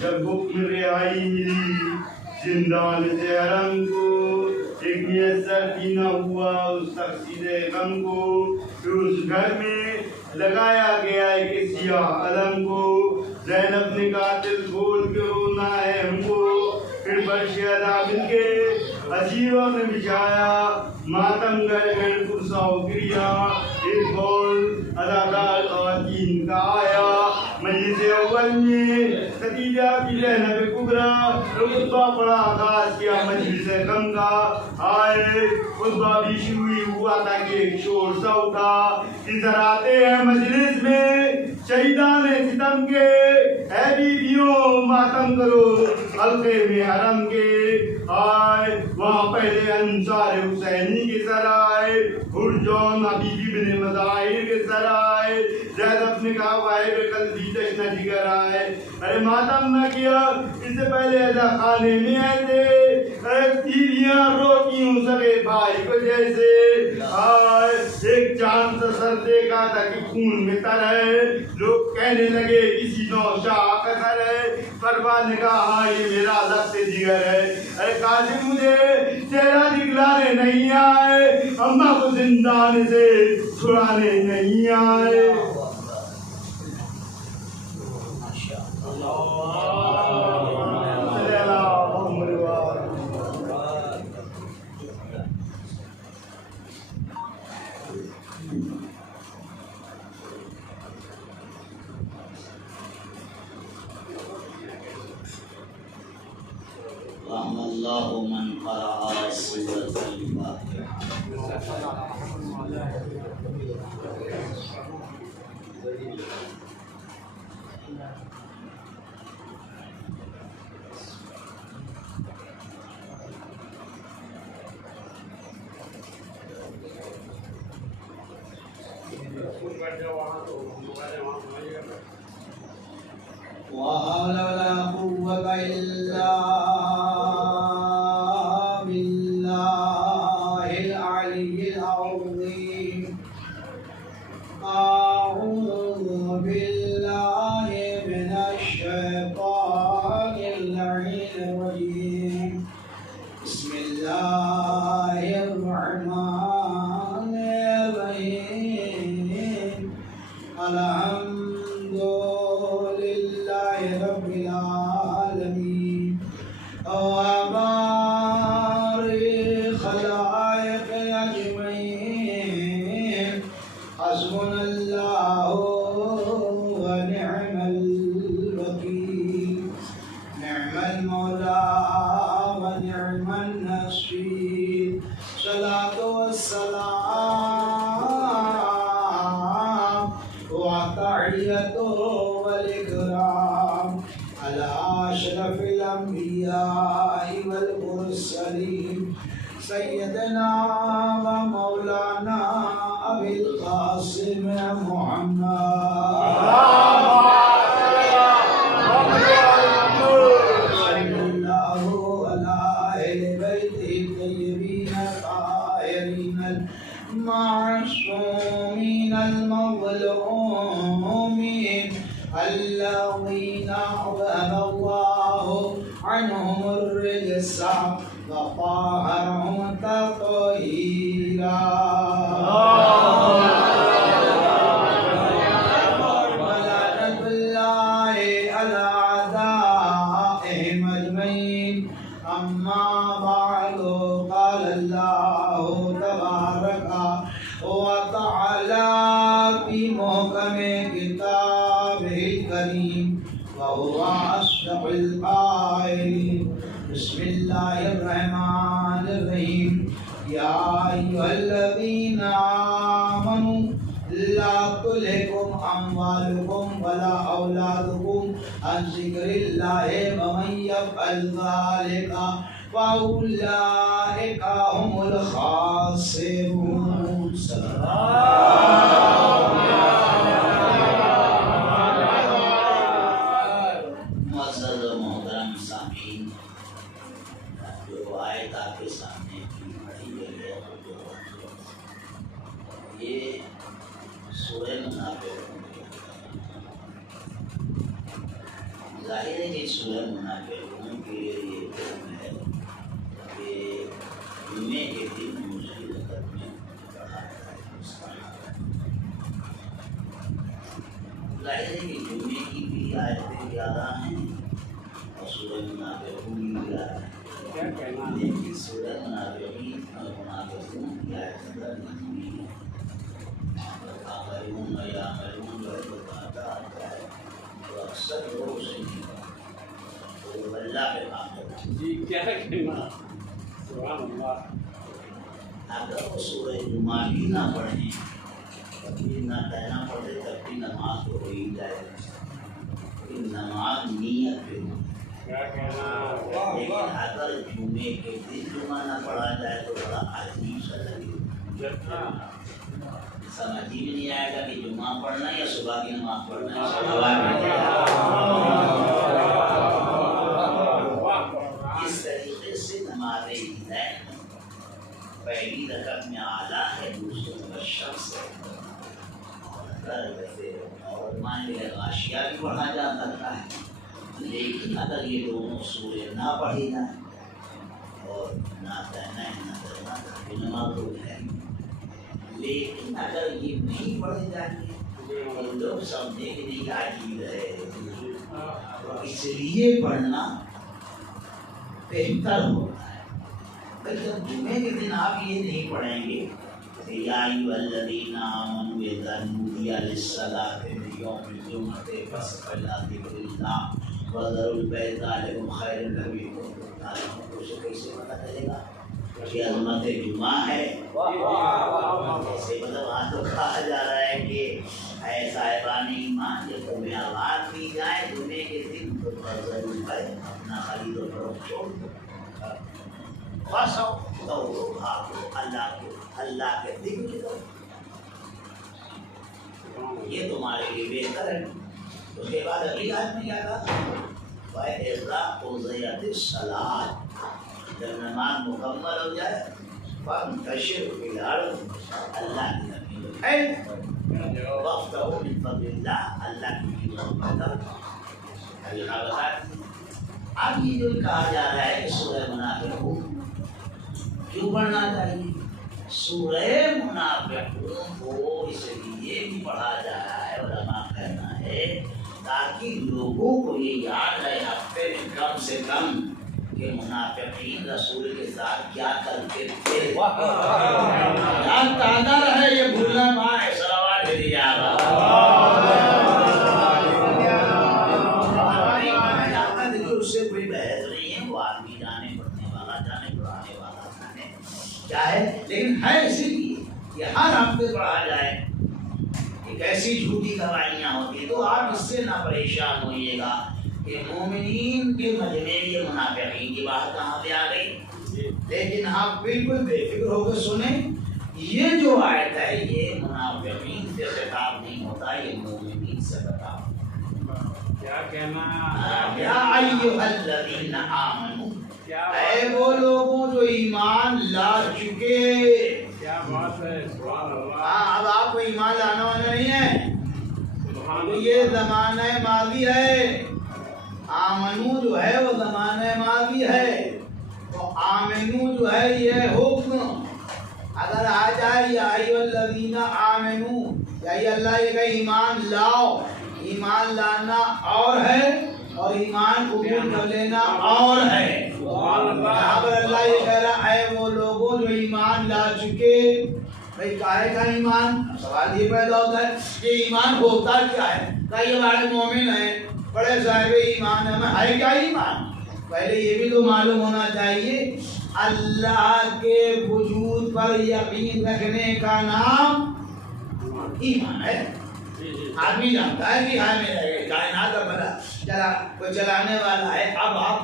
جب حکم رہائی ملی زندان سے حرم کو، ایک میسر بھی نہ ہوا اس تقصیر غم کو، پھر اس گھر میں لگایا گیا ایک سیاہ علم کو، زینب نے کہا دل کھول کے رونا ہے ہم کو، پھر فرش ادا مل کے اسیروں نے بچھایا، ماتم گر گر پرسا و گریا، ایک بول اداکار خواتین کا آیا، مجلس اول میں خدیجہ کی زینب کبریٰ، خطبہ پڑھا آغاز کیا مجلس غم کا، آئے خطبہ بھی شروع ہوا تھا کہ ایک شور سا اٹھا، ادھر آتے ہیں مجلس میں شہیدان ستم کے، اے بیویوں ماتم کرو حلقے میں حرم کے، آئے وہاں پہلے انصار حسینی کے سر آئے، ہرجون حبیب ابن مظاہر کے سر آئے، زینب نے کہا واحب قلبی جشن جگر آئے، ارے ماتم نہ کیا اس سے پہلے ادا خانے میں آئے تھے، ارے تیریاں روٹیوں سگے بھائی کو جیسے، آئے ایک چاند سا سر دیکھا تھا کہ خون میں تر ہے، لوگ کہنے لگے کسی نوشاہ کا سر ہے، پروان نے کہا ہاں یہ میرا ضبط جگر ہے، ارے قاسم مجھے چہرہ دکھلانے نہیں آئے، اماں کو زندان سے چھڑانے نہیں آئے۔ رحم اللہ من قرأ سورۃ الفاتحہ۔ وَحَوْلَ وَلَا قُوَّةَ إِلَّا بِاللَّهِ الْعَلِيِّ الْعَظِيمِ۔ أعوذ بالله من الشيطان اللعين الرجيم، بسم الله الرحمن الرحيم، الحمد لله رب العالمين، وبارئ خلائق أجمعين حسبنا الله ونعم الوكيل نعم المولى ونعم النصير صلاة والسلام والتحية والإكرام على أشرف الأنبياء والمرسلين سيدنا ومولانا أبي القاسم محمد صلى الله على أهل بيته الطيبين الطاهرين المعصومين المظلومين الذين أذهب الله عنهم الرجس وطهرهم تطهيرا ولعنة الله على أعدائهم أجمعين أما بعد قال الله تبارك وتعالى في محكم كتابه الكريم وهو أصدق القائلين بسم الله الرحمن الرحيم يا أيها الذين آمنوا لا تلهكم أموالكم ولا أولادكم عن ذكر الله ومن يفعل ذلك فأولئك هم الخاسرون. معزز و محترم سامعین، جو آیت آپ کے سامنے کی پڑھی گئی ہے یہ سورہ منافقون کی ہے۔ ظاہر ہے کہ سورہ منافقون کے لیے یہ حکم ہے کہ جمعے کے دن دوسری رکعت میں پڑھا جائے۔ ظاہر ہے کہ جمعے کی بھی آیتیں زیادہ ہیں اور سورہ منافقون کی بھی زیادہ ہیں، لیکن سورہ منافقین اور منافقون کی آیتیں درج نہیں ہیں۔ آمرون و یامرون جو بتاتا آتا ہے تو اکثر لوگ اسے نہیں پڑھتے، وہ اللہ پہ کام کرتے ہیں۔ جی کیا کہنا سبحان اللہ۔ اگر وہ سورہ جمعہ بھی نہ پڑھیں کبھی نہ کہنا پڑے تب بھی نماز تو ہو ہی جائے، لیکن نماز نیت پہ ہو۔ کیا کہنا لیکن اگر جمعے کے دن جمعہ نہ پڑھا جائے تو بڑا عجیب سا لگے، سمجھ ہی نہیں آئے گا کہ جمعہ پڑھنا ہے یا صبح کی نماز پڑھنا ہے۔ اس طریقے سے نماز عید ہے، پہلی رکعت میں اعلیٰ ہے، دوسرے میں شخص ہے، اور مان لیا غاشیہ بھی پڑھا جا سکتا ہے، لیکن اگر یہ دونوں سورے نہ پڑھی جائیں اور نہ کہنا ہے نہ کرنا تو نماز ہو جائے گی، لیکن اگر یہ نہیں پڑھے جائیں گے تو لوگ سمجھیں کہ نہیں عجیب ہے، اس لیے پڑھنا بہتر ہوتا ہے۔ جب جمعے کے دن آپ یہ نہیں پڑھیں گے کہ یا ایھا الذین آمنوا اذا نودی للصلاۃ من یوم الجمعۃ فاسعوا الی ذکر اللہ وذروا البیع ذلکم خیر لکم اسے کیسے پتہ چلے گا کہ عظمت جمعہ ہے؟ ایسے مطلب وہاں تو کہا جا رہا ہے کہ اے صاحبان ایمان جب تمہیں آواز دی جائے جمعے کے دن تو فضل البیع اپنا خرید و فروخت چھوڑ دو، فاسعوا دوڑو بھاگو اللہ کے ذکر کی طرف، یہ تمہارے لیے بہتر ہے۔ اس کے بعد اگلی آیت میں کیا کہا؟ وَإِذَا قُضِيَتِ الصَّلَاةُ، جب نماز مکمل ہو جائے فَانْتَشِرُوا فِي الْأَرْضِ، اللہ کی زمین میں پھیل وَابْتَغُوا مِن فَضْلِ اللَّهِ، اللہ کی فضل۔ اب یہ جو کہا جا رہا ہے کہ سورہ منافقون کیوں پڑھنا چاہیے؟ سورہ منافقون کو اس لیے بھی پڑھا جا رہا ہے، علماء کہنا ہے تاکہ لوگوں کو یہ یاد رہے ہفتے میں کم سے کم کہ منافقین رسول کے ساتھ کیا کرتے تھے. یاد تازہ رہے، یہ بھولنا پائے. صلوات بھیجیے آپ. اس سے کوئی بحث نہیں ہے، وہ آدمی جانے پڑھنے والا، جانے پڑھانے والا جانے کیا ہے، لیکن ہے اسی لیے کہ ہر ہفتے پڑھا جائے. ایک ایسی جھوٹی گواہیاں ہوتی ہیں، تو آپ اس سے نہ پریشان ہوئیے گا کہ مومنین کے مجمع یہ منافقین کی بات کہاں پہ آ گئی. لیکن آپ بالکل بے فکر ہو کے سنیں، یہ جو آیت ہے یہ منافقین سے خطاب نہیں ہوتا، یہ مومنین سے خطاب. کیا کہنا یا ایھا الذین آمنو، اے وہ لوگوں جو ایمان لا چکے. کیا بات ہے، سبحان اللہ. اب آپ کو ایمان لانا والا نہیں ہے، تو یہ زمانہ ماضی ہے. آمنو جو ہے وہ زمانہ ماضی ہے، تو آمنو جو ہے یہ حکم. اگر آ جائے یا ایھا الذین آمنو، یا اللہ یہ کہ ایمان لاؤ، ایمان لانا اور ہے اور ایمان قبول کر لینا اور ہے. یہاں پر اللہ یہ کہہ رہا ہے وہ لوگوں جو ایمان لا چکے. بھائی کاہے کا ایمان؟ سوال یہ پیدا ہوتا ہے کہ ایمان ہوتا کیا ہے. کہ یہ بڑے مومن ہیں، بڑے صاحب ایمان ہیں، ہمیں ہے کیا ایمان؟ پہلے یہ بھی تو معلوم ہونا چاہیے اللہ کے وجود پر یقین رکھنے کا نام ایمان ہے. آدمی جانتا ہے کہ ہاں میرا یہ کائنات کا بڑا کوئی چلانے والا ہے. اب آپ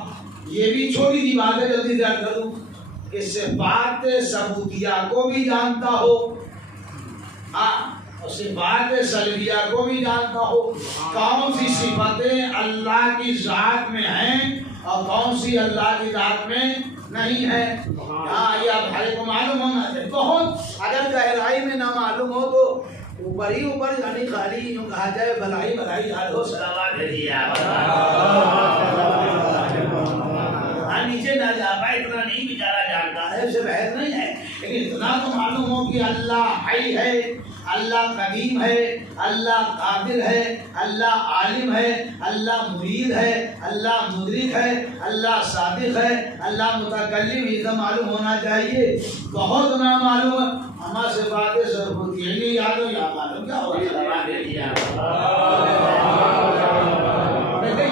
یہ بھی چھوٹی سی بات ہے، جلدی یاد کر دوں کہ صفات ثبوتیہ کو بھی جانتا ہو، اور صفات سلبیہ کو بھی جانتا ہو. کون سی صفتیں اللہ کی ذات میں ہیں اور کون سی اللہ کی ذات میں نہیں ہے. ہاں یہ آپ بھائی کو معلوم ہونا چاہیے. بہت اگر گہرائی میں نہ معلوم ہو تو اوپر ہی اوپر یعنی خالی یوں کہا جائے بھلائی بھلائی یاد ہو. صلوات بھیجیے آپ. نیچے نہ جا پائے اتنا نہیں بیچارہ جانتا ہے، اسے بحث نہیں ہے، لیکن اتنا تو معلوم ہو کہ اللہ حی ہے، اللہ قدیم ہے، اللہ قادر ہے، اللہ عالم ہے، اللہ مرید ہے، اللہ مدرک ہے، اللہ صادق ہے، اللہ متکلم. یہ تو معلوم ہونا چاہیے. بہت نہ معلوم ہے ہمارا صفات ثبوتیہ نہیں یاد ہو یا معلوم کیا ہوگا. صلوات بھیجیے آپ.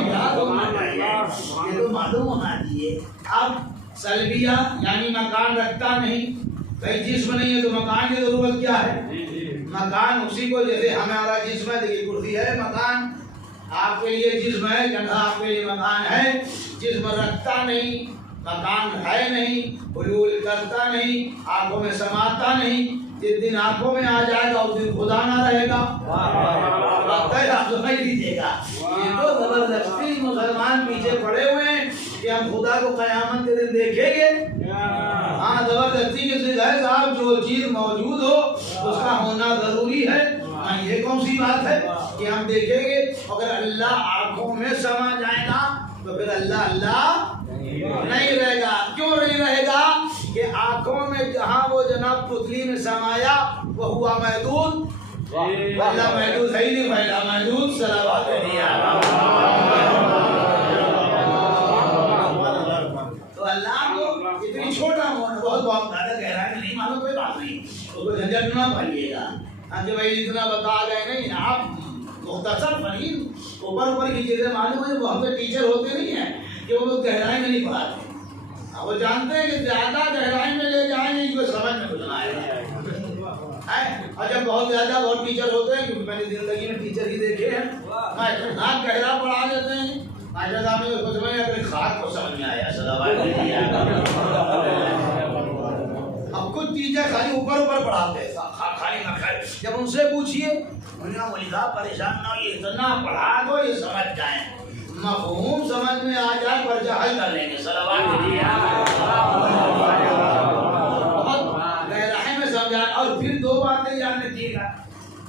یاد ہونا چاہیے، یہ تو معلوم ہونا چاہیے. اب سلبیہ یعنی مکان رکھتا نہیں، کئی جسم نہیں ہے تو مکان کی ضرورت کیا ہے؟ مکان اسی کو جیسے ہمارا جسم ہے، دیکھیے کرسی ہے مکان، آپ کے لیے جسم ہے، جگہ آپ کے لیے مکان ہے. جسم رکھتا نہیں، مکان ہے نہیں، حلول کرتا نہیں، آنکھوں میں سماتا نہیں. جس دن آنکھوں میں آ جائے گا اس دن خدا نہ رہے گا. آپ سمجھ لیجیے گا. یہ تو زبردستی مسلمان پیچھے پڑے ہوئے ہیں کہ ہم خدا کو قیامت کے دن دیکھیں گے. ہاں زبردستی کے ساتھ ہے صاحب، جو چیز موجود ہو اس کا ہونا ضروری ہے. یہ کون سی بات ہے کہ ہم دیکھیں گے؟ اگر اللہ آنکھوں میں سما جائے گا تو پھر اللہ اللہ نہیں رہے گا. کیوں نہیں رہے گا؟ کہ آنکھوں میں جہاں وہ جناب پتلی میں سمایا وہ ہوا محدود. اللہ محدود ہے ہی نہیں، پہلا محدود. صلوات علیہ. تو اللہ کو اتنی چھوٹا موٹا بہت بہت زیادہ گہرائی نہیں معلوم، کوئی بات نہیں، اس کو جھنجٹ نہ پائیے گا. ہاں جی بھائی اتنا بتا گئے نہیں، آپ مختصر فہیم اوپر اوپر کی چیزیں معلوم ہے. بہت سے ٹیچر ہوتے نہیں ہیں کہ وہ لوگ گہرائی میں نہیں پڑھاتے. وہ جانتے ہیں کہ زیادہ گہرائی میں لے جائیں گے کہ سمجھ میں کچھ نہ آئے گا. اور جب بہت زیادہ بہت ٹیچر ہوتے ہیں، کیونکہ میں نے زندگی میں ٹیچر ہی دیکھے ہیں، ناک گہرا پڑھا دیتے ہیں. ماشاء صاحب نے اس کو سمجھ اگر خاک کو سمجھ میں آیا. اب کچھ ٹیچر خالی اوپر اوپر پڑھاتے ہیں، خالی نہ کھائے. جب ان سے پوچھیے پریشان نہ ہوئے، اتنا پڑھا دو یہ سمجھ جائیں، مفہوم سمجھ میں آ جائے، پرچہ حل کر لیں گے. صلوات بہت گہرائی میں سمجھائیں. اور پھر دو باتیں یاد رکھیے گا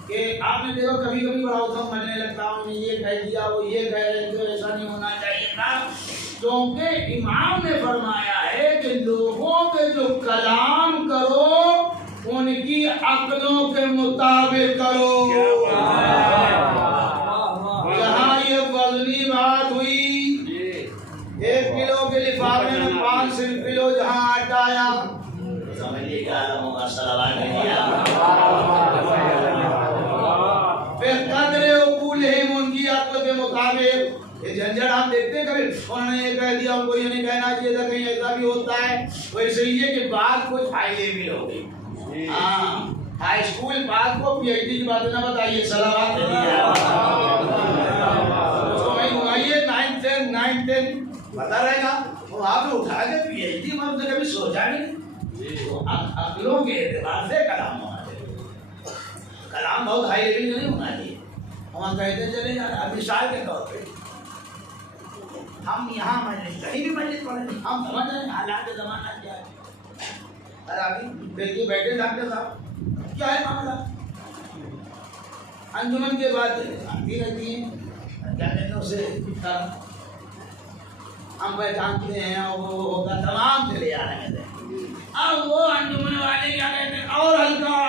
کہ آپ نے دیکھو کبھی کبھی بڑا ادھم بننے لگتا ہوں، یہ کہہ دیا وہ یہ کہہ رہے تھے، ایسا نہیں ہونا چاہیے تھا. کیونکہ امام نے فرمایا ہے کہ لوگوں کے جو کلام کرو ان کی عقلوں کے مطابق کرو. جہاں یہ وزنی بات ہوئی، 1 کلو کے لفافے میں صرف لو جہاں ہٹایا. سمجھیے کیا عالم ہوگا. صلوات بھیجیے. پھر قدر عقولہم ان کی عقل کے مطابق. یہ جھنجھٹ ہم دیکھتے ہیں کبھی انہوں نے یہ کہہ دیا ان کو یہ نہیں کہنا چاہیے تھا, کہیں ایسا بھی ہوتا ہے. وہ اس لیے کہ بات کچھ ہائی لیول ہو گئی. ہاں ہائی اسکول بات کو پی ایچ ڈی کی باتیں نہ بتائیے. صلوات گھمائیے 9 10 پتا رہے گا. وہ آپ نے اٹھا کے پی ایچ ڈی میں کبھی سوچا نہیں. عقلوں کے اعتبار سے کلام ہونا چاہیے. کلام بہت ہائی لیول کا نہیں ہونا چاہیے. ہم کہتے چلے یار مثال کے طور پہ ہم یہاں مجلس کہیں بھی مجلس پڑھیں ہم سمجھ رہے ہیں حالات زمانہ کیا ہے. ارے آگے دیکھیے بیٹھے ڈاکٹر صاحب کیا ہے معاملہ. انجمن کے بعد آتی رہتی ہیں کیا کہتے ہیں اسے ہم پہچانتے ہیں وہ ہوگا تمام چلے آ رہے ہیں. اب وہ انجمن والے کیا کہتے ہیں اور ہلکا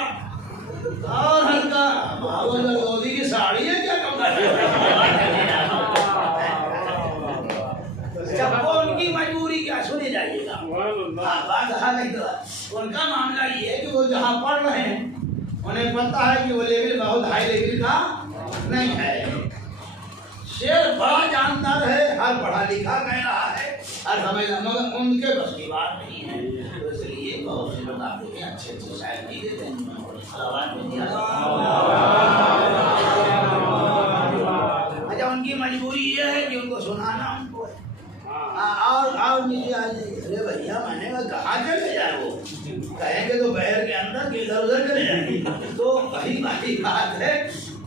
اور ہلکا. وہ لودھی کی ساڑی ہے کیا کم کر جب وہ ان کی مجبوری کیا سنے جائیے گا. بات نہیں تو ان کا معاملہ یہ ہے کہ وہ جہاں پڑھ رہے ہیں انہیں پتا ہے کہ وہ لیول بہت ہائی لیول کا نہیں ہے. شیر بڑا جاندار ہے, ہر پڑھا لکھا کہہ رہا ہے, ہر سمجھ مگر ان کے بس کی بات نہیں ہے. تو اس لیے بہت سے لوگ آپ دیکھیں اچھے اچھے شاعر نہیں دیتے ہیں. اچھا ان کی مجبوری یہ ہے کہ ان کو سنانا ان کو ہے. اور نیچے آ جائیے. ارے بھیا میں نے کہاں چلے جائے. وہ کہیں گے تو بہر کے اندر کہ ادھر ادھر چلے جائیں گے. تو وہی والی بات ہے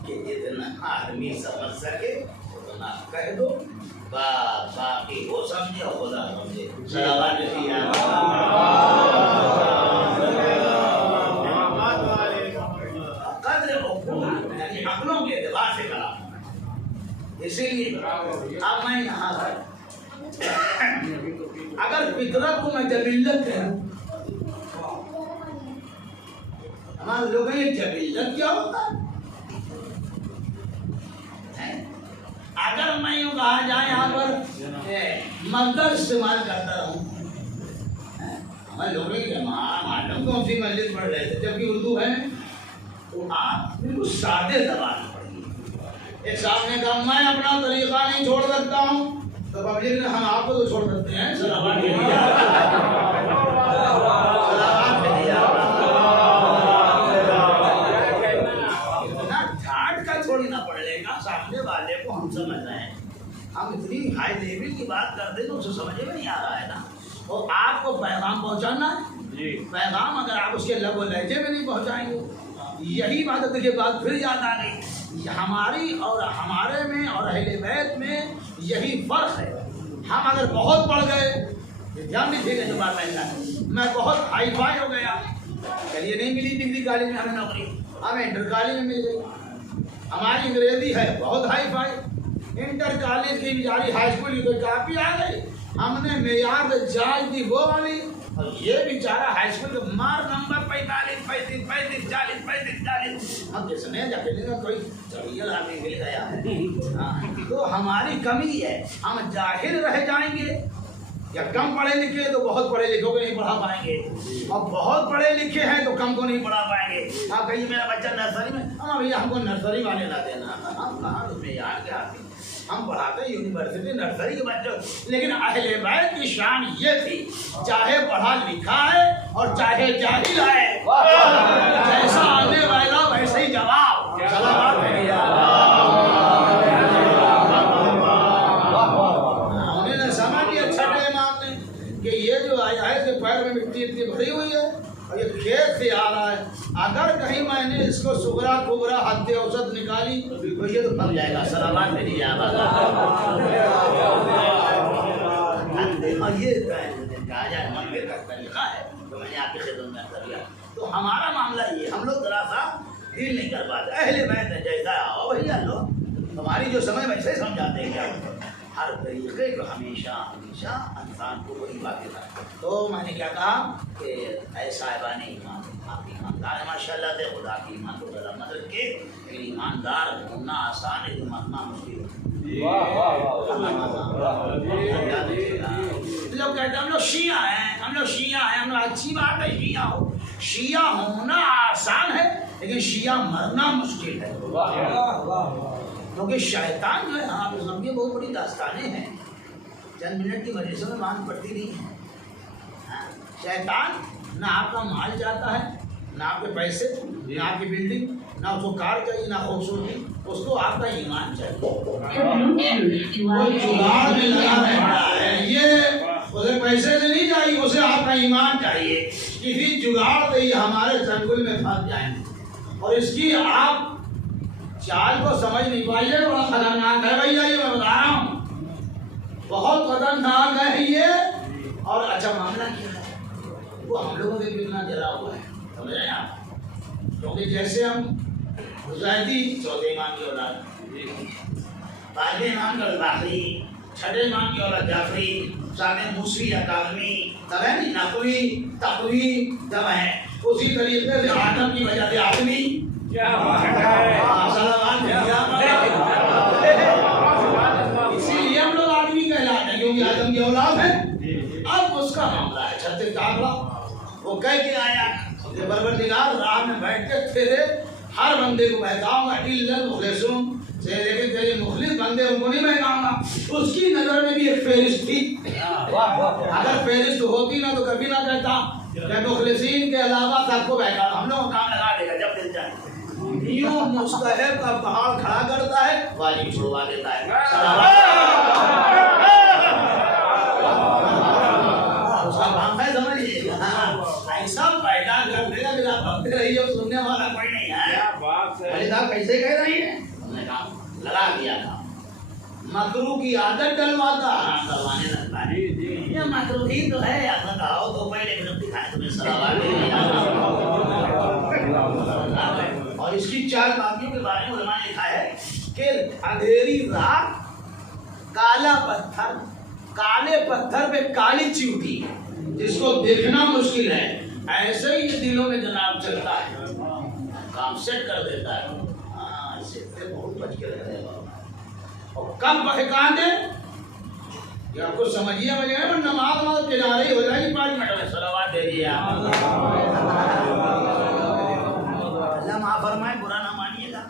کہ جتنا آدمی سمجھ سکے اتنا کہہ دو. باقی وہ سمجھے خدا سمجھے. صلوات قدر یعنی عقلوں کے اعتبار سے کرا. اسی لیے اب میں یہاں اگر فطرت کو میں جبلت کہوں ہمارے لوگ یہ جبلت کیا ہوتا ہے. اگر میں یوں کہا جائے یہاں پر مصدر استعمال کرتا رہوں ہمارے لوگوں کی معلوم کون سی مسجد پڑھ رہے تھے جبکہ اردو ہے تو آپ بالکل سادے زبان پڑھیے. ایک صاحب نے کہا میں اپنا طریقہ نہیں چھوڑ سکتا ہوں تو پبلک نے ہم آپ کو تو چھوڑ سکتے ہیں. صلوات جھاٹ کا چھوڑنا پڑے گا. سامنے والے کو ہم سمجھ رہے ہیں, ہم اتنی ہائی لیول کی بات کرتے تو اسے سمجھ میں نہیں آ رہا ہے نا. اور آپ کو پیغام پہنچانا ہے. پیغام اگر آپ اس کے لب و لہجے میں نہیں پہنچائیں گے. یہی بات کے بعد پھر یاد آ گئی. ہماری اور ہمارے میں اور اہل بیت میں یہی فرق ہے. ہم اگر بہت پڑھ گئے دھیان دیجیے گا بات میں بہت ہائی فائی ہو گیا. چلیے نہیں ملی ڈگری کالج میں ہمیں نوکری, ہمیں انٹر کالج میں مل گئی. ہماری انگریزی ہے بہت ہائی فائی. انٹر کالج کی بیچاری ہائی اسکول کی کوئی کاپی آ گئی, ہم نے معیار جانچ دی وہ والی, اور یہ بیچارہ ہائی اسکول کا مار نمبر 45 35 35 40 35 40. ہم جس نے جا کے کوئی چڑیل آدمی مل گیا ہے. تو ہماری کمی ہے, ہم جاہل رہ جائیں گے یا کم پڑھے لکھے تو بہت پڑھے لکھوں کو نہیں پڑھا پائیں گے, اور بہت پڑھے لکھے ہیں تو کم کو نہیں پڑھا پائیں گے. آپ کہیے میرا بچہ نرسری میں, ہاں بھیا ہم کو نرسری والے نہ دینا, ہم کہاں اس میں یاد کیا آتی. ہم پڑھاتے یونیورسٹی نرسری کے بچوں, لیکن اہل بیت کی شان یہ تھی چاہے پڑھا لکھا ہے اور چاہے جاہل ہے, جیسا آنے والا ویسے ہی جواب. انہوں نے سمجھ لیا چھٹے امام نے کہ یہ جو آیا ہے اس کے پیر میں مٹی اتنی بھری ہوئی ہے اور یہ کھیت سے آ رہا ہے. اگر کہیں میں نے اس کو سغرا کبرا حد اوسط نکالی تو یہ تو پھل جائے گا. صلوات میں نہیں آ یہ کہا جائے منگے کا طریقہ ہے تو میں نے آپ کی خدمت میں کر دیا. تو ہمارا معاملہ یہ, ہم لوگ ذرا سا ڈیل نہیں کر پاتے. اہل بیت ہے جیسا آؤ وہی لو, ہماری جو سمجھ ویسے ہی سمجھاتے ہیں. کیا ہر طریقے کو ہمیشہ ہمیشہ انسان کو وہی باتیں کرتے. تو میں نے کیا کہا کہ اے صاحبان ایمان, آپ ایماندار ہیں ماشاء اللہ سے, خدا کی ایمان کو ذرا مدد کے. لیکن ایماندار ہونا آسان ہے, مرنا مشکل ہے. لوگ کہتے ہیں ہم لوگ شیعہ ہیں، ہم لوگ شیعہ ہیں، ہم لوگ اچھی بات ہے شیعہ ہو، شیعہ ہونا آسان ہے لیکن شیعہ مرنا مشکل ہے، کیونکہ شیطان جو ہے آپ سمجھے بہت بڑی داستانیں ہیں، چند منٹ کی مجلسوں میں مان پڑتی نہیں ہے۔ شیطان نہ آپ کا مال چاہتا ہے، نہ آپ کے پیسے، نہ آپ کی بلڈنگ، نہ اس کو کار چاہیے، نہ خوبصورتی، اس کو آپ کا ایمان چاہیے۔ وہ جگاڑ میں لگا رہتا ہے، یہ اسے پیسے سے نہیں چاہیے، اسے آپ کا ایمان چاہیے۔ کسی جگاڑ سے ہی ہمارے چنگل میں پھنس جائیں اور اس کی آپ چال کو سمجھ نہیں پائیے، بڑا خطرناک ہے بھیا، یہ میں بتا رہا ہوں، بہت خطرناک ہے یہ۔ اور اچھا معاملہ کیا ہے، وہ ہم لوگوں کے بھی اتنا جلا ہوا ہے، سمجھ رہے ہیں آپ؟ کیونکہ جیسے ہم زیدی چوتھے امام کی اولاد، پانچویں امام کی باقری، چھٹے امام کی اولاد جعفری، ساتویں موسوی اکاظمی، تب ہے نہیں نقوی تقوی جب ہے، اسی طریقے سے آدم کی وجہ سے آدمی کیا بات ہے، اسی لیے ہم لوگ آدمی کہلاتے ہیں کیونکہ آدم کی اولاد ہے۔ اب اس کا معاملہ ہے 36 کاملہ، وہ کہہ کے آیا کہ پروردگار راہ میں بیٹھ کے تیرے ہر بندے کو بہکاؤں گا الا المخلصون سے، لیکن تیرے مخلص بندے ان کو نہیں بہکاؤں گا۔ اس کی نظر میں بھی ایک فہرست تھی، اگر فہرست ہوتی نا تو کبھی نہ کہتا کہ مخلصین کے علاوہ سب کو بہکا، ہم لوگ کام لگا دے گا جب دل جائے۔ یوں مستحب کا پہاڑ کھڑا کرتا ہے، واجب چھڑوا دیتا ہے۔ اس کا کام ہے، سمجھ لیجیے ایسا پیدا کر دے گا کہ آپ بھگتے رہیے، سننے والا کوئی نہیں ہے۔ کیا بات ہے، بھائی صاحب کیسے کہہ رہی ہیں؟ ہم نے کہا لگا دیا تھا، مکروہ کی عادت ڈلواتا حرام کروانے لگتا ہے۔ یہ مکروہ ہی تو ہے، آپ کہو تو پہلے بھی دکھائے تمہیں صلوات دے دیا۔ اور اس کی 4 باقیوں کے بارے میں علماء نے لکھا ہے کہ اندھیری رات، کالا پتھر، کالے پتھر پہ کالی چیوٹی جس کو دیکھنا مشکل ہے، ایسے ہی دلوں میں جناب چلتا ہے، کام سیٹ کر دیتا ہے۔ ہاں اس سے بہت بچ کے رہتے ہیں اور کب بہکان دے یہ آپ کو سمجھیے، نماز کے جاری ہو جائے گی 5 منٹ میں، صلوات دے دیے آپ۔ اللہ معاف فرمائے، برا نہ مانیے گا۔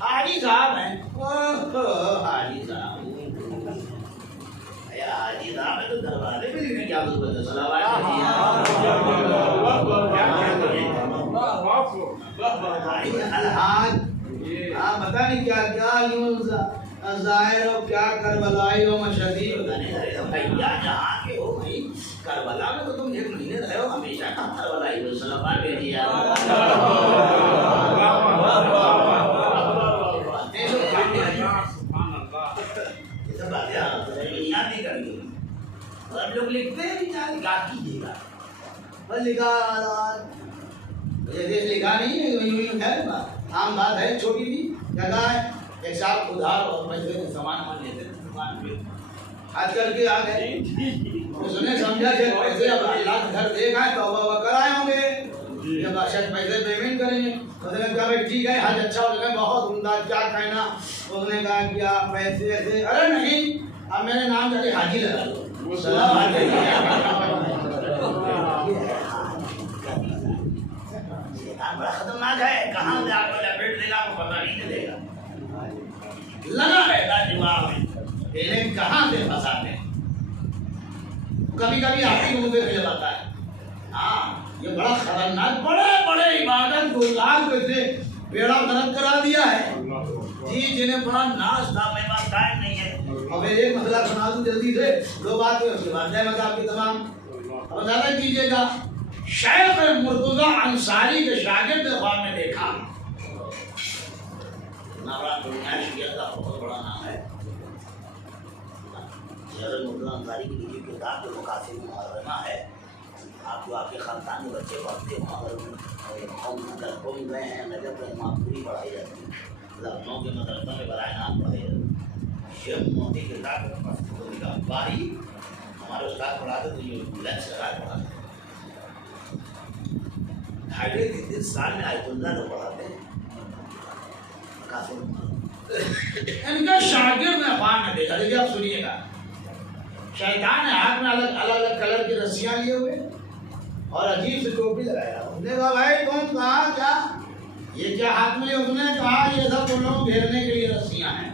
حاجی صاحب ہیں، حاجی صاحب، حاجی صاحب ہے تو دروازے پہ لکھنے کیا ضرورت ہے، صلوات دے دیے۔ الحاج پتہ نہیں کیا کیا یوں ظاہر ہو، کیا کربلائی ہو، مشہدی ہو، بھیا جہاں کے ہو بھائی، کربلا میں تو تم 1 مہینے رہے ہو، ہمیشہ کہاں کربلائی ہو، صلوات دے دیا۔ ہم لوگ لکھتے ہیں یاد کیجیے گا، بس لکھا لکھا نہیں ہے، عام بات ہے، چھوٹی سی جگہ ہے، ایک صاحب ادھار اور پیسے سے سامان مان لیتے ہیں دکان پہ، آج کل کے آ گئے، اس نے سمجھا کہ پیسے اب اللہ گھر دیکھا ہے توبہ کرائے ہوں گے، جب شاید پیسے پیمنٹ کریں گے، اس نے کہا بھائی ٹھیک ہے، حج اچھا ہو گیا، بہت عمدہ، کیا کہنا، اس نے کہا کہ آپ پیسے ایسے، ارے نہیں، اب میں نے نام جا کے حاجی لگا دو، بڑا خطرناک ہے، کہاں سے آپ کو لپیٹ دے گا آپ کو پتہ نہیں چلے گا، لگا رہتا دماغ میں، لیکن کہاں سے پھنساتے ہیں، کبھی کبھی آپ ہی منہ پہ پھیل جاتا ہے۔ ہاں یہ بڑا خطرناک، بڑے بڑے عبادت گزار کو سے بیڑا غرق کرا دیا ہے جی، جنہیں بڑا ناز تھا، میرے پاس ٹائم نہیں ہے، اب ایک مسئلہ سنا دوں جلدی سے، 2 بات اس کے بعد جائے مطلب آپ کی تمام، اب زیادہ کیجیے گا۔ شیخ مرتضی انصاری کے شاگرد خواب میں دیکھا، بڑا دنیا شیعہ کا بہت بڑا نام ہے، شیخ مرتضی انصاری کی لکھی کتاب جو مقاصد محرمہ ہے، آپ جو آپ کے خاندان کے بچے پڑھتے ہوں، اگر قوم گئے ہیں نجف میں وہاں پوری پڑھائی جاتی ہے، لکھنؤ کے مدرسوں میں برائے نام پڑھائی جاتی ہے، شیخ موتی کتاب باری ہمارے استاد پڑھاتے تو یہ لنچ لگا پڑھاتے 2.5-3 سال میں آیت اللہ کو پڑھاتے ہیں، ان کے شاگرد نے خواب میں دیکھا. دیکھیے آپ سنیے گا. شیطان نے ہاتھ میں الگ الگ کلر کی رسیاں لیے ہوئے اور عجیب سے ٹوپی لگایا. اس نے کہا بھائی تم کہاں کیا یہ کیا ہاتھ میں؟ اس نے کہا یہ سب تم لوگ گھیرنے کے لیے رسیاں ہیں.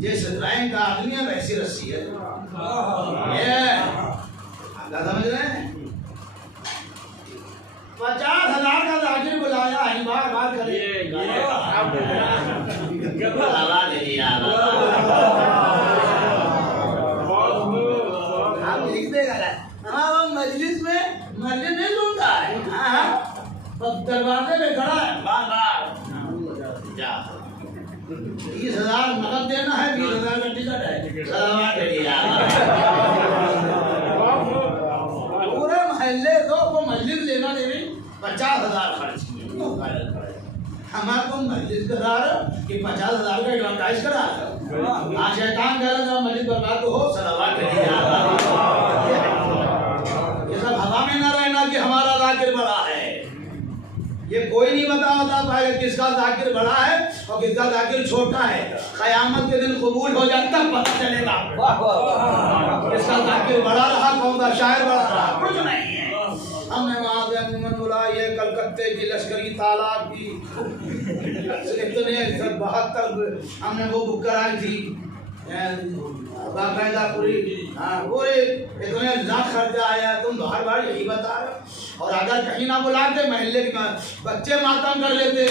جیسے رینک کا آدمی ہے ویسی رسی ہے. سمجھ رہے ہیں؟ 50,000 کا ذاکر بلایا ہے. بار بار کرے آپ لکھتے گا مجلس میں مسجد نہیں سنتا ہے. دروازے پہ کھڑا ہے بار بار 20,000 نقد دینا ہے. 20,000 کا ٹکٹ ہے. پورے محلے کو مسجد لینا دے رہی 50,000 خرچ کیے. ہمارا کو مسجد کرا رہا کہ 50,000 کا ایڈورٹائز کرا رہا. آج شیطان کہہ رہا تھا مسجد برباد ہو صلوات کریے. یہ سب ہوا میں نہ رہنا کہ ہمارا ذاکر بڑا ہے. یہ کوئی نہیں بتا پائے کس کا ذاکر بڑا ہے اور کس کا ذاکر چھوٹا ہے. قیامت کے دن قبول ہو جائے تب پتہ چلے گا کس کا ذاکر بڑا رہا کون سا شاعر بڑا رہا. کچھ نہیں ہے. ہم نے وہاں سے عموماً بلائی ہے کلکتے کی لشکری تالاب کی اتنے 72 ہم نے وہ بک کرائی تھی باقاعدہ پوری. پورے اتنے لاکھ خرچہ آیا. تم بار بار یہی بتا رہے اور اگر کہیں نہ بلاتے محلے کے بچے ماتم کر لیتے.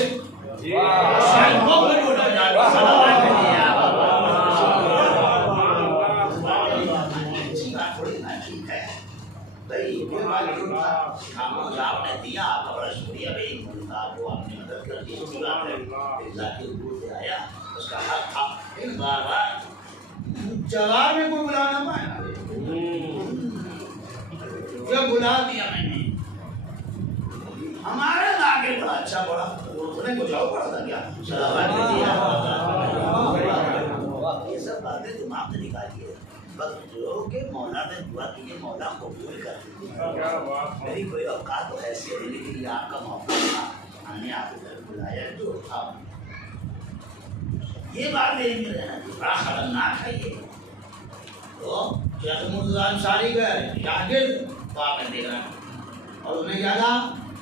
آپ نے دیا آپ کا بڑا شکریہ بھائی. آپ کو آپ نے مدد کر دی. اس بات ہے ذاکر دور سے آیا اس کا حق تھا. ان بار بار جواب میں کوئی بلانا پایا جب بلا دیا میں نے. ہمارے ذاکر بڑا اچھا پڑا. اس نے کچھ اور پڑھا تھا کیا؟ یہ سب باتیں دماغ سے نکالیے. بس جو کہ مولا نے دعا کی مولا قبول کر لی. میری کوئی اوقات تو حیثیت نہیں لیکن یہ آپ کا موقع تھا. ہم نے آپ کو بلایا جو تھا. یہ بات دیکھ رہے ہیں بڑا خطرناک ہے. یہ تو شیخ مرتضی انصاری کا شاگرد آپ نے دیکھا اور انہیں کیا کہا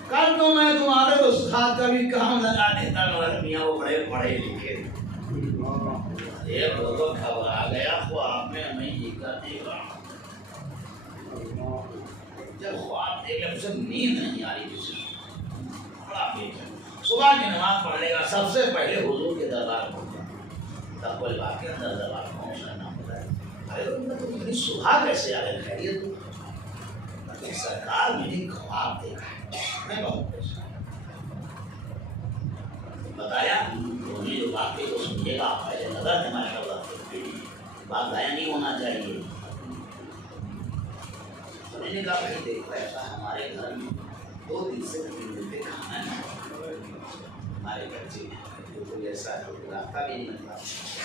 کل تو میں تمہارے استاد کا بھی کام لگا دیتا مگر میاں وہ بڑے پڑھے لکھے. ایک لوگوں گھبرا گیا خواب میں ہمیں یہ کر دے گا. جب خواب دیکھ لے اسے نیند نہیں آ رہی جسے بڑا بےچین. صبح کی نماز پڑھ لے گا سب سے پہلے حضور کے دربار پہنچا. تب کوئی بات کے اندر دربار پہنچنا نہ ہوتا ہے. اتنی صبح کیسے آ گئے خیریت؟ سرکار میں نے خواب دیکھا میں بہت پریشان بتایا. انہوں نے جو بات کو سمجھے گا پہلے نظر ہے ماشاء اللہ بات ضائع نہیں ہونا چاہیے. میں نے کہا بھائی دیکھو ایسا ہمارے گھر میں 2 دن سے 3 دن پہ کھانا ہے. ہمارے بچے کوئی ایسا راستہ بھی نہیں ملتا.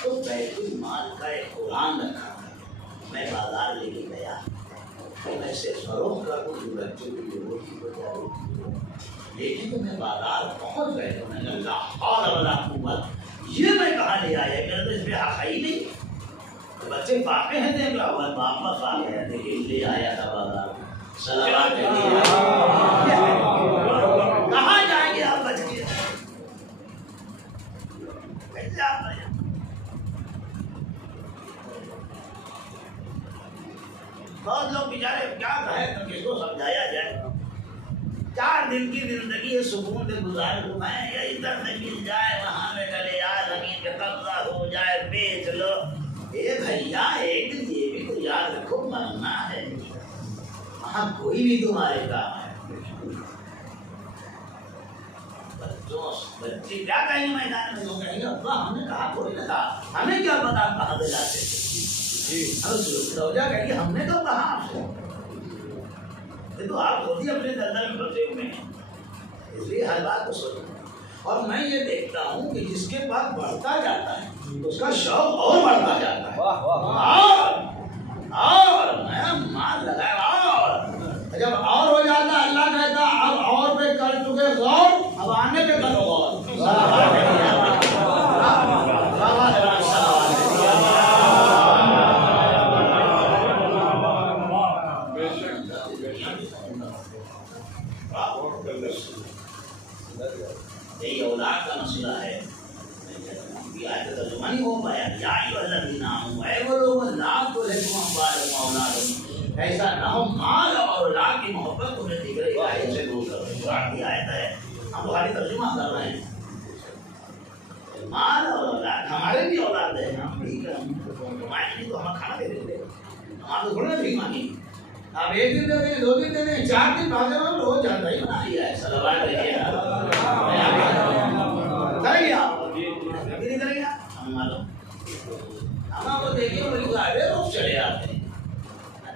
تو بیت المال کا ایک قرآن رکھا تھا. میں بازار لے کے گیا ایسے فروخت کر دوں بچوں کے لیے روٹی کو جا لیکن تو میں بازار پہنچ گئے تو میں نے لا حول ولا قوت یہ میں کہاں لے آیا. میرے تو اس پہ حق ہی نہیں. بچے پاپے ہیں دیکھ رہا ہوا واپس آ گیا لیکن لے آیا تھا بازار. سلامات کہاں جائیں گے آپ بچ کے کیسے آپ بہت لوگ بیچارے کیا کہے تو کس کو سمجھایا جائے. 4 دن کی زندگی سکون سے گزار لوں میں. یا ادھر سے مل جائے وہاں میں چلے جائے زمین پہ قبضہ ہو جائے بیچ لو. اے بھیا ایک دن یہ بھی تو یاد رکھو مرنا ہے. وہاں کوئی بھی تمہارے کام ہے. بچے کیا کہیں گے میدان میں؟ لوگ کہیں گے ابا ہم نے کہا کوئی نہ تھا ہمیں کیا پتا کہاں سے جاتے تھے. روجہ کہیے ہم نے تو کہا آپ سے. یہ تو آپ خود ہی اپنے دلدل میں پھنسے ہوئے ہیں. اس لیے ہر بات کو سوچیں. اور میں یہ دیکھتا ہوں کہ جس کے پاس بڑھتا جاتا ہے اس کا شوق اور بڑھتا جاتا ہے. اور میں مان لگایا اور جب اور ہو جاتا اللہ کہتا اب اور پہ کر چکے غور اب آنے پہ کرو غور. یا ایھا الذین آمنوا، اے وہ لوگ لا تلھکم اموالکم واولادکم، ایسا نہ ہو مال اور اولاد کی محبت تمہیں دیگر الہی سے دور کرو۔ قرآن کی آیت ہے، ہم بخاری ترجمہ کر رہے ہیں۔ مال اور اولاد ہمارے بھی اولاد ہے، ہم بھی کمائیں نہیں تو ہمیں کھانا دے دیں گے، ہمارے تو تھوڑا بھیک مانگی، آپ ایک دن دے دیں، دو دن دے دیں، 4 دن بعد میں روز جاتا ہی بنا لیا ہے۔ صلوات علیہ کریں گے آپ ابھی نہیں کریں گے ہم معلوم، ہم آپ کو دیکھیے بڑی گاڑی روز چلے آتے ہیں،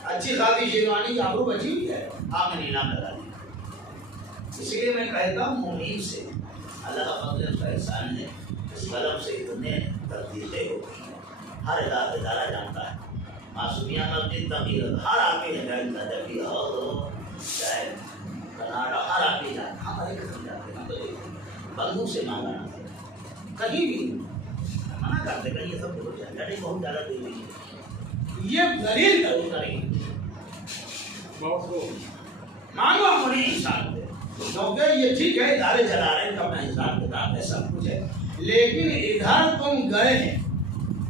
اچھی خاصی شیروانی کی آبرو بچی ہوئی ہے، آپ نے نیلام لگا دیا۔ اسی لیے میں کہتا ہوں مومین سے اللہ کا فضل کا احسان ہے، اس قلم سے اتنے تبدیلیں ہوتی ہیں، ہر ادارہ ادارہ جانتا ہے، معصومیہ مسجد تغیر ہر آدمی ہے، جبھی ہو چاہے کناڈا ہر آدمی جانتا ہے، ہمارے کہیں جاتے ہیں، ہم تو بندوں سے مانگا نہ کریں کہیں بھی، منع کرتے کہیں یہ سب کچھ جھنجھٹ ہی بہت زیادہ دے دیجیے، یہ دلیل ضرور کریں مانگو اپنے انسان سے، کیونکہ یہ ٹھیک ہے ادارے چلا رہے ہیں، اپنا حساب کتاب ہے، سب کچھ ہے، لیکن ادھر تم گئے ہیں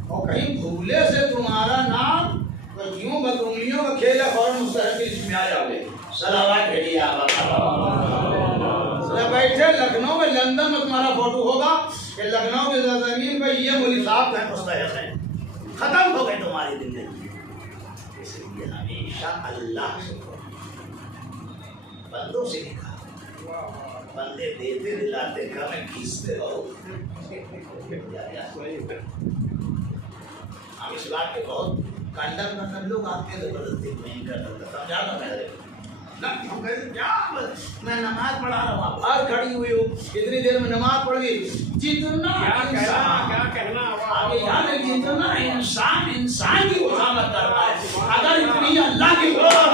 اور کہیں بھولے سے تمہارا نام یوں بدرنگلیوں کا کھیل ہے، فوراً مستحق کی لسٹ میں آ جاؤ گے۔ صلوات بھیجیے آپ بیٹھے لکھنؤ میں، لندن میں تمہارا فوٹو ہوگا کہ لکھنؤ کی زمین پہ یہ مولوی صاحب ہیں مستحق ہیں، ختم ہو گئی تمہاری زندگی۔ اس لیے ہمیشہ اللہ سے بندوں سے نہیں کہا، بندے دیتے دلاتے کمیں کھینچتے رہو۔ ہم اس بات کے بہت کنڈم لوگ آتے ہیں زبردستی نہیں کرتا، سمجھاتا میں ہم کہتے کیا میں نماز پڑھا رہا ہوں، باہر کھڑی ہوئی ہوں، اتنی دیر میں نماز پڑھ گئی، جتنا انسان انسان کی حسامت کرتا ہے، اگر اتنی اللہ کی کہاں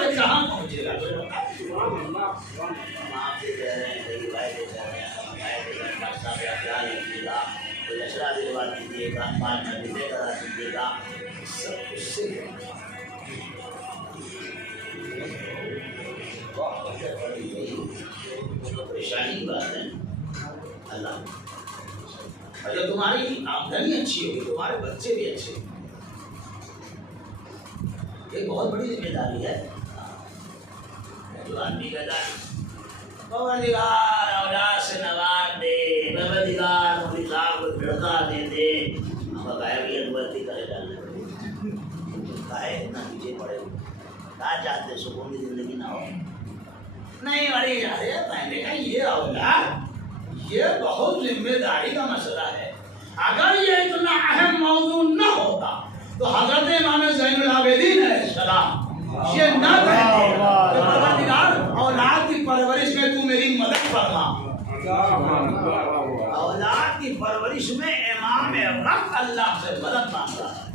سے کہاں پہنچے گا؟ پریشانی کی بات ہے اللہ، اگر تمہاری آمدنی اچھی ہوگی تمہارے بچے بھی اچھے، یہ بہت بڑی ذمہ داری ہے جو آدمی کہتا ہے پروردگار اولاد سے نواز دے، پروردگار مولوی صاحب کو لڑکا دے دے، ہم بقایا بھی انورتی کرے ڈالنے کہے اتنا پیچھے پڑے کہا چاہتے سکون کی زندگی نہ ہو، نہیں بڑی جا رہے پہلے کا یہ اولاد یہ بہت ذمہ داری کا مسئلہ ہے، اگر یہ اتنا اہم موضوع نہ ہوتا تو حضرت امام زین العابدین علیہ السلام یہ نہ کہتے کہ پروردگار اولاد کی پرورش میں تو میری مدد فرما، اولاد کی پرورش میں امام وقت اللہ سے مدد مانگ رہا ہے۔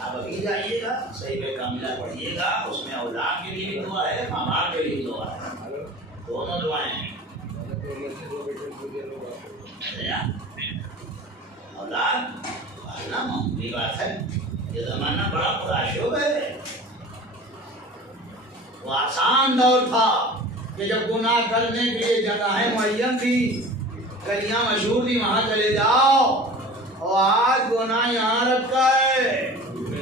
آپ ابھی جائیے گا صحیح میں کاملہ پڑھیے گا، اس میں اولاد کے لیے بھی دعا ہے، ماں باپ کے لیے دعا ہے، دونوں دعائیں ہیں۔ اولاد پالنا معمولی بات ہے، یہ زمانہ بڑا پراشوب ہے، وہ آسان دور تھا کہ جب گناہ کرنے کے لیے جگہیں معین تھی، گلیاں مشہور تھی، وہاں چلے جاؤ، اور آج گناہ یہاں رکھا ہے،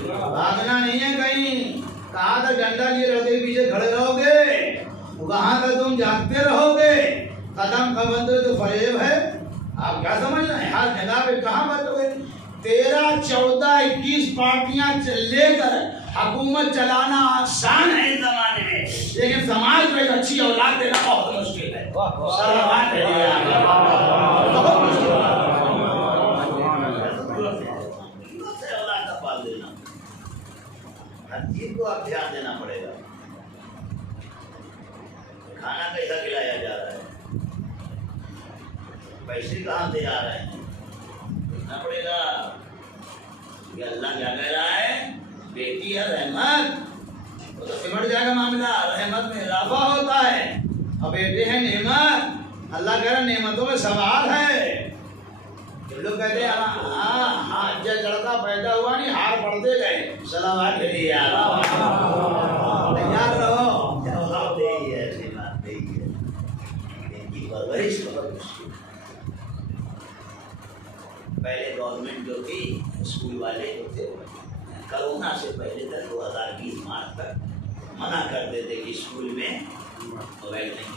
بھاگنا نہیں ہے کہیں، کہاں تک ڈنڈا لیے رہو گے پیچھے کھڑے رہو گے، وہاں تک تم جاگتے رہو گے، قدم کا بندے تو فریب ہے، آپ کیا سمجھ رہے ہیں؟ ہر جگہ پہ کہاں بچو گے؟ 13, 14, 21 پارٹیاں لے کر حکومت چلانا آسان ہے اس زمانے میں، لیکن سماج کو ایک اچھی اولاد دینا بہت مشکل ہے۔ بہت مشکل ہے اولاد کا پال دینا، ہر چیز کو آپ دھیان دینا پڑے گا، کھانا کیسا کھلایا جا رہا ہے، پیسے کہاں سے آ رہے ہیں، دیکھنا پڑے گا کہ اللہ کیا کہہ رہا ہے، بیٹی ہے رحمت، وہ تو سمٹ جائے گا معاملہ، رحمت میں اضافہ ہوتا ہے، اور بیٹے ہیں نعمت، اللہ کہہ رہا ہے نعمتوں میں سوال ہے۔ جب لوگ کہتے ہیں ہاں جب لڑکا پیدا ہوا نہیں ہار پڑھتے گئے، سلامات کے تیار رہو، پہلے گورنمنٹ جو تھی اسکول والے جو تھے کرونا سے پہلے تک 2020 مارچ تک منع کرتے تھے کہ اسکول میں موبائل نہیں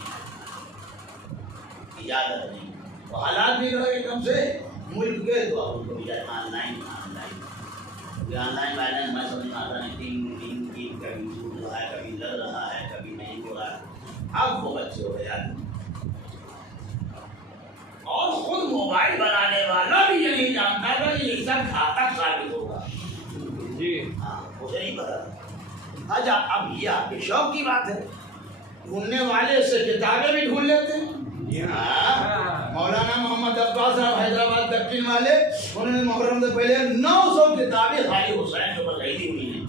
اجازت نہیں. وہ حالات بھی رہے ایک دم سے ملک کے تو اب ان کو بھی آن لائن والے میں سمجھ میں آتا نہیں ٹیم کبھی ٹوٹ رہا ہے کبھی لگ رہا ہے کبھی نہیں ہو رہا ہے. اب وہ بچے ہو گئے اور خود موبائل بنانے والا بھی یہ نہیں جانتا تھا کہ یہ سب گھاتک ثابت ہوگا. جی ہاں مجھے نہیں پتا تھا. اچھا اب یہ آپ کے شوق کی بات ہے. ڈھونڈنے والے اس سے کتابیں بھی ڈھونڈ لیتے ہیں. مولانا محمد عباس صاحب حیدرآباد دکن والے انہوں نے محرم سے پہلے 900 کتابیں خالی حسین کے اوپر خریدی ہوئی ہیں.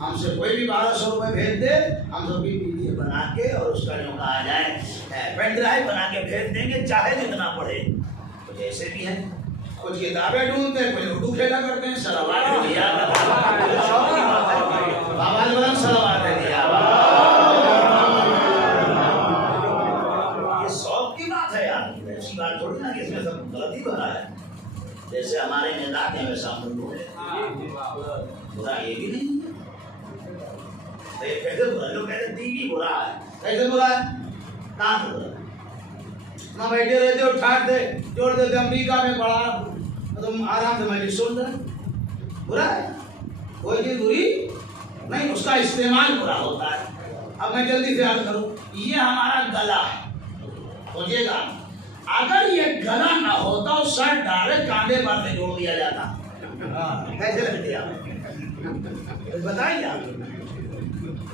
ہم سے کوئی بھی 1200 روپے بھیج دے ہم سب کی ویڈیو بنا کے اور اس کا جو کہا جائے پین ڈرائیو بنا کے بھیج دیں گے چاہے جتنا پڑھے. کچھ ایسے بھی ہیں کچھ کتابیں ڈھونڈتے ہیں کچھ اردو کھیلا کرتے ہیں. صلوات صلوات یہ شوق کی بات ہے یار. ایسی بات تھوڑی نا کہ اس میں سب غلطی بھرا ہے. جیسے ہمارے نظام کے ہمیں سامنے بولے برا یہ بھی نہیں ہے. کیسے برا لوگ کہتے ٹی وی برا ہے. کیسے برا ہے کہاں سے برا ہے. نہ بیٹھے رہتے اٹھاتے جوڑ دیتے امریکہ میں پڑھا تم آرام سے مجلس سن رہے. برا ہے کوئی چیز بری نہیں اس کا استعمال برا ہوتا ہے. اب میں جلدی سے یاد کروں یہ ہمارا گلا ہے. سوچیے گا اگر یہ گلا نہ ہوتا اور سر ڈائریکٹ کاندھے پر سے جوڑ دیا جاتا کیسے لگتے آپ بتائیے آپ.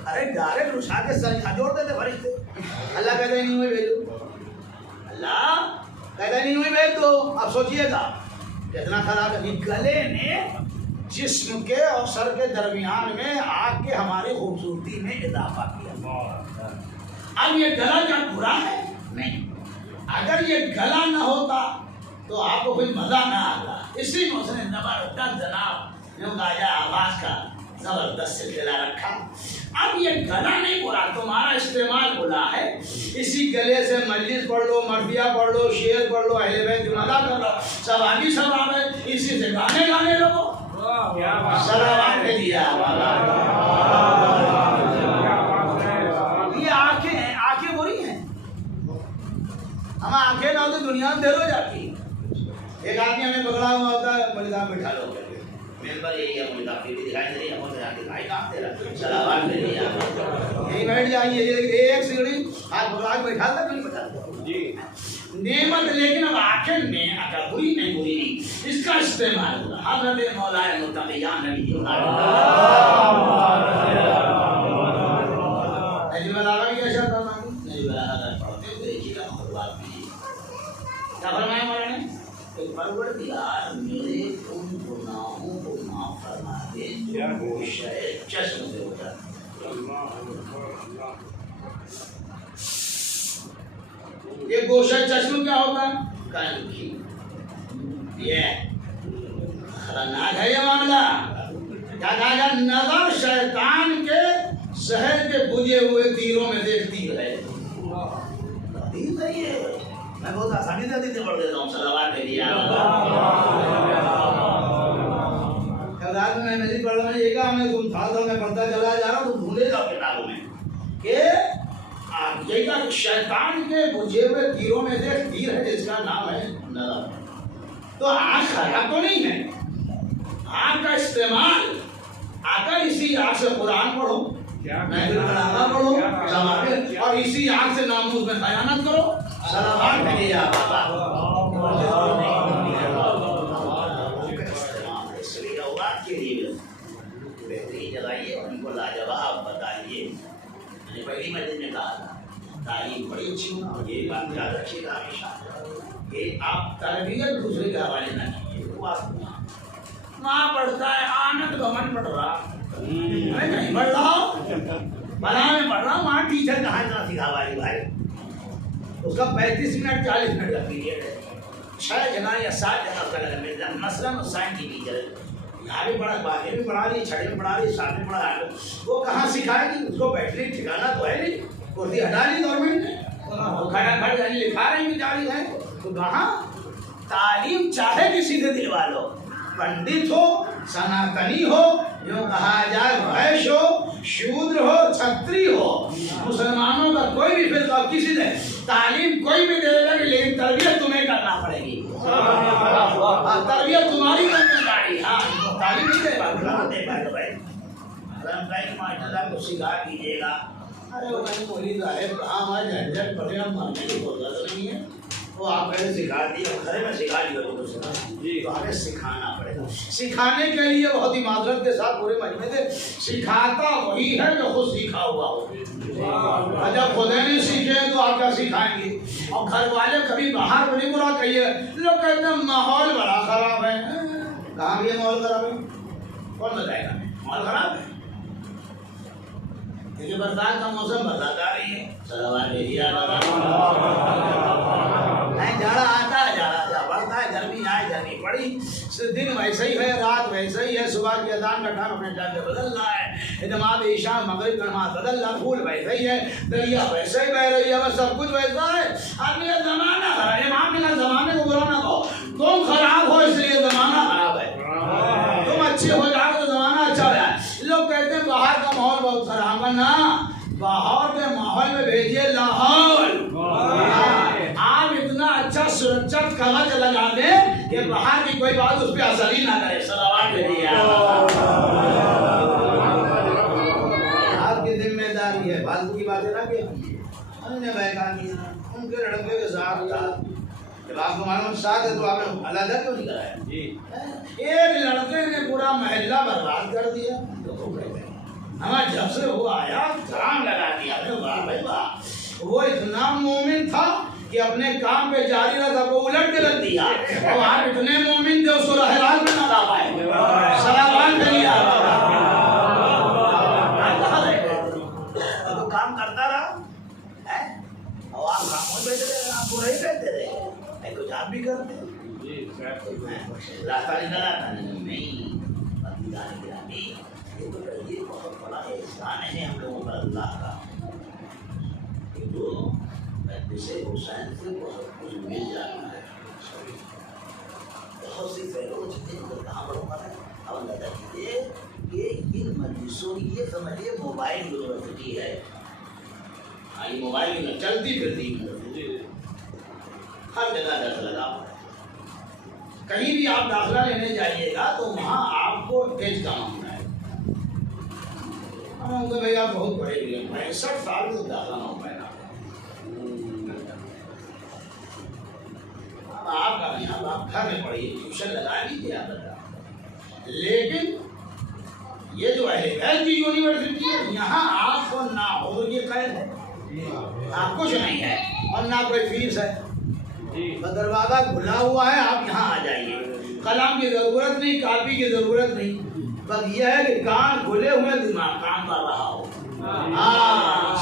ارے ڈائریکٹ اٹھا کے سر یہاں جوڑ دیتے فرشتے. اللہ کہتا نہیں ہوئے بھیجو. اللہ کہتا نہیں ہوئی بھیج دو. اب سوچیے گا کتنا خراب ہے. گلے نے جسم کے اور سر کے درمیان میں آگ کے ہماری خوبصورتی میں اضافہ کیا. اب یہ گلا کیا برا ہے نہیں. اگر یہ گلا نہ ہوتا تو آپ کو کوئی مزہ نہ آتا. اسی میں اس نے زبردست جناب یوں گایا آواز کا زبردست سے کھلا رکھا. اب یہ گلا نہیں برا تمہارا استعمال برا ہے. اسی گلے سے مجلس پڑھ لو مرثیہ پڑھ لو شعر پڑھ لو اہل بیت جملہ کر لو ثواب ہی ثواب ہے. اسی سے گانے لوگوں صلوات بھیجیے. یہ آنکھیں ہیں آنکھیں بری ہیں. ہم آنکھیں نہ ہوتی دنیا میں دیر ہو جاتی. ایک آدمی ہمیں پکڑا ہوا ہوتا ہے مولوی صاحب بٹھا لو ممبر یہی ہے مولوی صاحب بھی دکھائی دے رہی ہے ہمیں دکھائی کہاں دے رہا. صلوات بھیجیے یہیں بیٹھ جائیے. ایک سیڑھی ہاتھ پکڑا کے بیٹھا تھا نہیں بیٹھا جی نعمت. لیکن اب آنکھیں میں اگر بری نہیں بری نہیں اس کا استعمال ہوگا. حضرت مولانا متقیان نبی نجیب العلا کی کیا شرط ہوتا ہے. نجیب العلا پڑھتے ہوئے جی کا مخلوقات بھی کیا فرمایا مولانا نے کہ پروردگار میرے ان گناہوں کو معاف فرما دے جو گوشہ چشم سے ہوتا ہے. یہ گوشہ چشم کیا ہوتا ہے کانکھی. یہ خطرناک ہے یہ معاملہ. کیا کہا گیا نظر شیطان کے شہر کے بجھے ہوئے تیروں میں سے ایک تیر ہے. تیر ہے یہ. میں بہت آسانی سے دیتے پڑھ دیتا ہوں. صلوات بھیجیے. کل رات میں مجلس پڑھ رہا ہوں یہ کہا میں تم تھا میں پڑھتا چلا جا رہا ہوں تم ڈھونڈے جاؤ کتابوں میں کہ یہ کہا شیطان کے بجھے ہوئے تیروں میں سے ایک تیر ہے جس کا نام ہے نظر. تو آنکھ خراب تو نہیں ہے. آنکھ کا استعمال اگر اسی آنکھ سے قرآن پڑھو محفل قرآن پڑھو اور اسی آنکھ سے ناموس میں خیانت کرو. صلوات بھیجیے اس لیے اولاد کے لیے بہترین جگائیے ان کو لاجواب بتائیے. میں نے پہلی مجلس میں کہا تھا تعلیم بڑی اچھی ہو. یہ بات یاد رکھیے گا ہمیشہ کہ آپ تربیت دوسرے کے حوالے نہ کیجیے. وہ آپ ماں پڑھتا ہے آنند گمن پڑھ رہا میں نہیں پڑھ رہا بلا میں پڑھ رہا ہوں. وہاں ٹیچر کہاں اتنا سکھا والی بھائی اس کا 35 منٹ 40 منٹ کا پیریڈ ہے. 6 جگہ یا 7 جگہ کا لگا مثلاً سائنس کی ٹیچر یہاں بھی پڑھا باہر بھی پڑھا رہی 6 میں پڑھا رہی 7 میں پڑھا رہی. وہ کہاں سکھائے گی. اس کو بیٹھنے ٹھکانا تو ہے نہیں. کرسی ہٹا لی گورنمنٹ نے. وہ کھڑا کھڑ لکھا رہی بھی جاری ہے تو کہاں تعلیم چاہے کسی سے دلوا لو، پنڈت ہو، سناتنی ہو، یوں کہا جائے ویش ہو، شودر ہو، چھتری ہو، مسلمانوں کا کوئی بھی فرقہ کسی سے تعلیم کوئی بھی دے گا، لیکن تربیت تمہیں کرنا پڑے گی، تربیت تمہاری ذمہ داری۔ ہاں تعلیم نہیں دے گا بھائی، ماشاء اللہ کو سکھا دیجیے گا۔ ارے وہ کہیں مولی صاحب کہاں ہمارے جھنجھٹ پڑے، ہم ماننے کی ضرورت نہیں ہے، وہ آپ پہلے سکھا دیے، گھر میں سکھا دیا تو ہمیں سکھانا پڑے گا۔ سکھانے کے لیے بہت ہی معذرت کے ساتھ پورے مجمع سے سکھاتا وہی ہے جو خود سیکھا ہوا ہو، اور جب خود نہیں سیکھے تو آپ کیا سکھائیں گے؟ اور گھر والے کبھی باہر کو نہیں برا کہیے، لوگ کہتے ہیں ماحول بڑا خراب ہے، کہاں بھی ماحول خراب ہے؟ کون بتائے گا ماحول خراب ہے؟ کیونکہ برسات کا موسم برسات آ رہی ہے، جاڑا آتا ہے، جاڑا بڑھتا ہے، گرمی آئے گرمی پڑی، دن ویسے ہی ہے، رات ویسے ہی ہے، صبح کی اذان کا ٹائم اپنے ٹائم پہ بدل رہا ہے، نماز عشاء مغرب کا نماز بدل رہا، پھول ویسے ہی ہے، دریا ویسے ہی بہ رہی ہے، بس سب کچھ ویسا ہے۔ آدمی کا زمانہ خراب ہے، امام نے کہا زمانے کو برا نہ کہو، تم خراب ہو اس لیے زمانہ خراب ہے، تم اچھے ہو جاؤ تو زمانہ اچھا ہو جائے۔ لوگ کہتے ہیں باہر کا ماحول بہت خراب ہے، نہ باہر کے ماحول میں بھیجیے لاہور، آپ اتنا اچھا سرکشت کمچ لگا دیں کہ باہر کی کوئی بات اس پہ اثر ہی نہ کرے۔ صلوات بھیجیے، آپ کی ذمہ داری ہے، فالتو کی باتیں نہ کیجیے، ہم نے بہکا دیا ان کے لڑکے کے ساتھ، جب آپ کو معلوم ساتھ ہے تو آپ نے علیحدہ کیوں نہیں کرایا؟ ایک لڑکے نے پورا محلہ برباد کر دیا، ہمیں جب سے وہ آیا دھرام لگا دیا، واہ بھائی واہ، وہ اتنا مومن تھا کہ اپنے کام پہ جاری رہا تھا، وہ الٹ کے رکھ دیا، اور آپ اتنے مومن تھے اس کو راہ راست میں نہ لا پائے، سلامات کے لیے تو کام کرتا رہا، اور آپ خاموش بیٹھے رہے، آپ برا ہی کہتے رہے، کچھ آپ بھی کرتے راستہ نکل آتا نہیں، یہ بہت بڑا احسان ہے ہم لوگوں پر اللہ کا، کہ جو جسے حسین سے بہت کچھ مل جانا ہے، بہت سی فیلوز جن کو کہاں بڑھوں گا ہے، اب اندازہ کیجیے کہ ان مجلسوں یہ سمجھیے موبائل یونیورسٹی ہے، یہ موبائل میں چلتی پھرتی یونیورسٹی، ہر جگہ درس لگا ہوا ہے، کہیں بھی آپ داخلہ لینے جائیے گا تو وہاں آپ کو ٹیسٹ کا معاملہ ہے، بھائی آپ بہت پڑھے ہوئے ہیں، 65 سال سے داخلہ نہ ہو پائے گا، آپ کا نہیں، آپ گھر میں پڑھیے، ٹیوشن لگا لیجیے آپ بتا، لیکن یہ جو اہل کی یونیورسٹی ہے یہاں آپ کو نہ ہو یہ قید ہے، آپ کچھ نہیں ہے اور نہ کوئی فیس ہے، دروازہ کھلا ہوا ہے، آپ یہاں آ جائیے، قلم کی ضرورت نہیں، کاپی کی ضرورت نہیں، بس یہ ہے کہ کان کھلے ہوئے دماغ کام کر رہا ہو،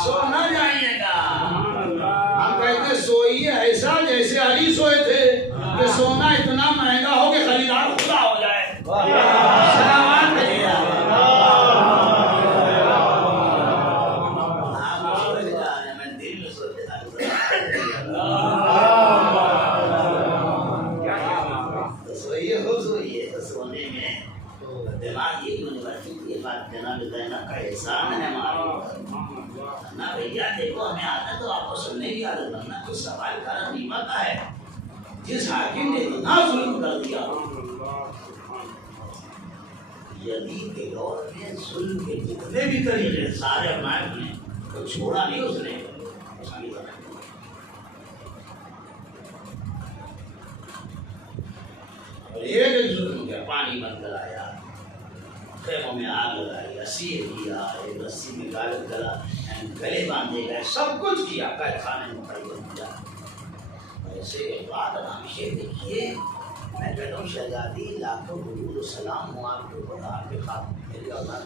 سو نہ جائیے گا، ہم کہتے ہیں سوئیے ایسا جیسے علی سوئے تھے کہ سونا اتنا مہنگا ہو کہ خریدار خدا ہو جائے، سلامات کریے احسان ہے ہمارا نہ بھیا، دیکھو ہمیں آتا تو آپ کو سننے کی عادت بننا، کچھ سوال کرنا نہیں پتا ہے، جس حاکم نے اتنا ظلم کر دیا، یزید کے دور میں ظلم کے جتنے بھی طریقے سارے مائب نے تو چھوڑا نہیں اس نے، اور ایک ظلم کیا، پانی بند کرایا، خیموں میں آگ لگائی، اسیر کیا، ایک رسی میں گلے باندھے گئے، سب کچھ کیا، قید خانے میں قید کیا۔ ایسے بات ہم یہ دیکھیے، میں کہتا ہوں شہزادی لاکھوں درود و سلام ہو آپ کے اوپر، آپ کے خاتون میری اولاد،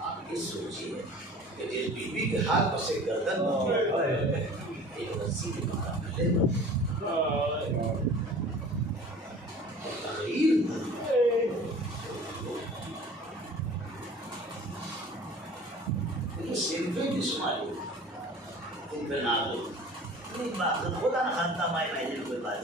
آپ یہ سوچیے کہ جس بیوی کے ہاتھ پر سے گردن ایک رسی کے مقابلے تغیر صرفیں جسمانی ان پہ نازل خدا نہ خانتا مائے میں جن کوئی بات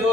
2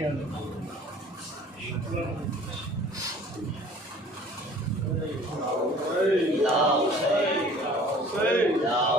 یا حسین یا